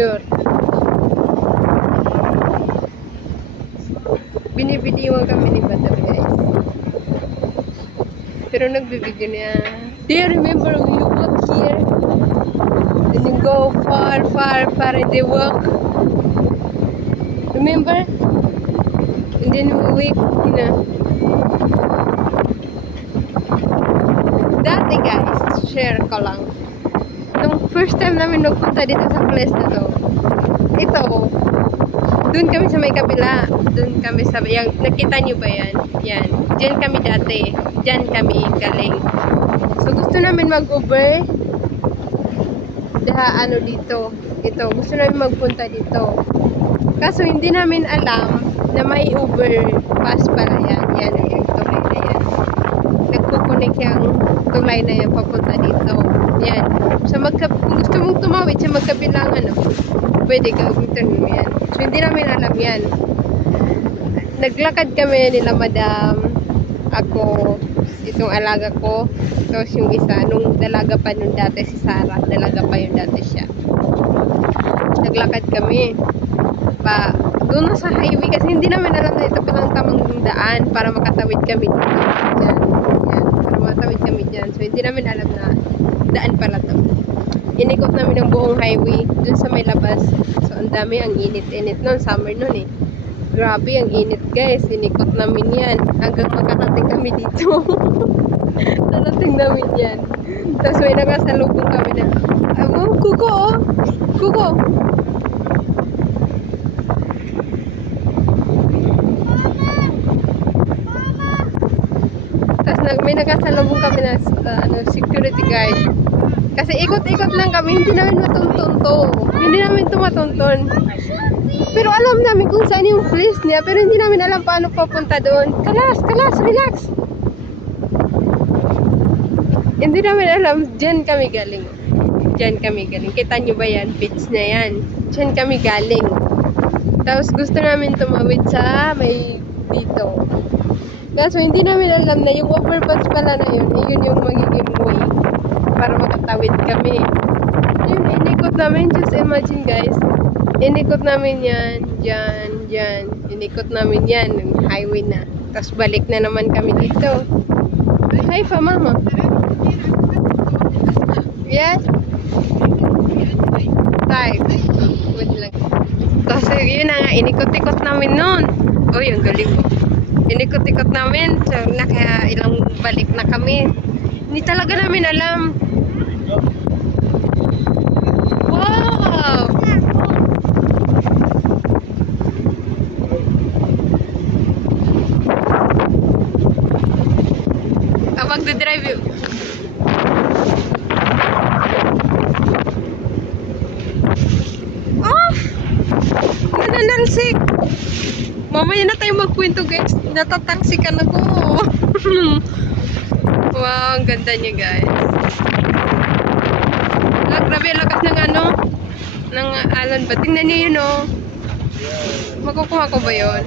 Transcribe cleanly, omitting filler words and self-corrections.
Sure. Binibidiwan kami ni Badar, guys. Pero nagbibideo niya. Do you remember when you walk here? And you go far, far, far and they walk. Remember? And then we, you know. Dati guys, share ko lang. Nung first time namin nagpunta dito sa place na to, ito, dun kami sa may kabila. Dun kami sa, yung, nakita nyo ba yan? Yan. Diyan kami dati. Diyan kami galing. So, gusto namin mag-Uber. Ano dito. Ito. Gusto namin magpunta dito. Kaso, hindi namin alam na may Uber pass pala yan. Yan. Yung tulay na yan. Nagkukunik yung tulay na yan papunta dito. Yan. So, kung gusto mong tumawid sa magkabilang pwede gawin mo yan. So, hindi namin alam yan. Naglakad kami nila madam, ako, itong alaga ko, tapos yung isa, nung dalaga pa nung dati si Sarah, dalaga pa yung dati siya. Naglakad kami doon sa highway kasi hindi namin alam na ito palang tamang daan para makatawid kami dyan. Yan, para makatawid kami dyan. So, hindi namin alam na daan pala to. Inikot namin ang buong highway dun sa may labas. So, ang dami, ang init-init nun. Summer nun eh. Grabe, ang init guys. Inikot namin yan. Hanggang makarating kami dito. Narating namin yan. Tapos may nakasalubong kami na, kuko oh! Kuko! Tapos may nakasalubong kami na security guard. Kasi ikot-ikot lang kami, hindi namin matuntun to. Hindi namin ito matuntun. Pero alam namin kung saan yung place niya, pero hindi namin alam paano papunta doon. Kalas, relax. Hindi namin alam, dyan kami galing. Kita nyo ba yan? Beach na yan. Dyan kami galing. Tapos gusto namin tumawid sa may dito. Kaso hindi namin alam na yung overpass pala na yun, yun yung magiging way para makatawid kami. Yun, inikot namin. Just imagine guys. Inikot namin yan. Dyan. Inikot namin yan. Yung highway na. Tapos balik na naman kami dito. Hi pa mama. Yes? Type. Wait lang. Tapos yun na nga. Inikot-ikot namin nun. Oh, yung galing mo. Inikot-ikot namin. So, kaya ilang balik na kami. Hindi talaga namin alam. Wow! Magdadrive yun. Oh! Nananalsik! Mamaya na tayo magkwento guys. Natataksikan ako. Wow, ang ganda niya guys. Grabe, lakas ng ng alon ba? Tingnan niyo yun oh. Makukuha ko ba yun?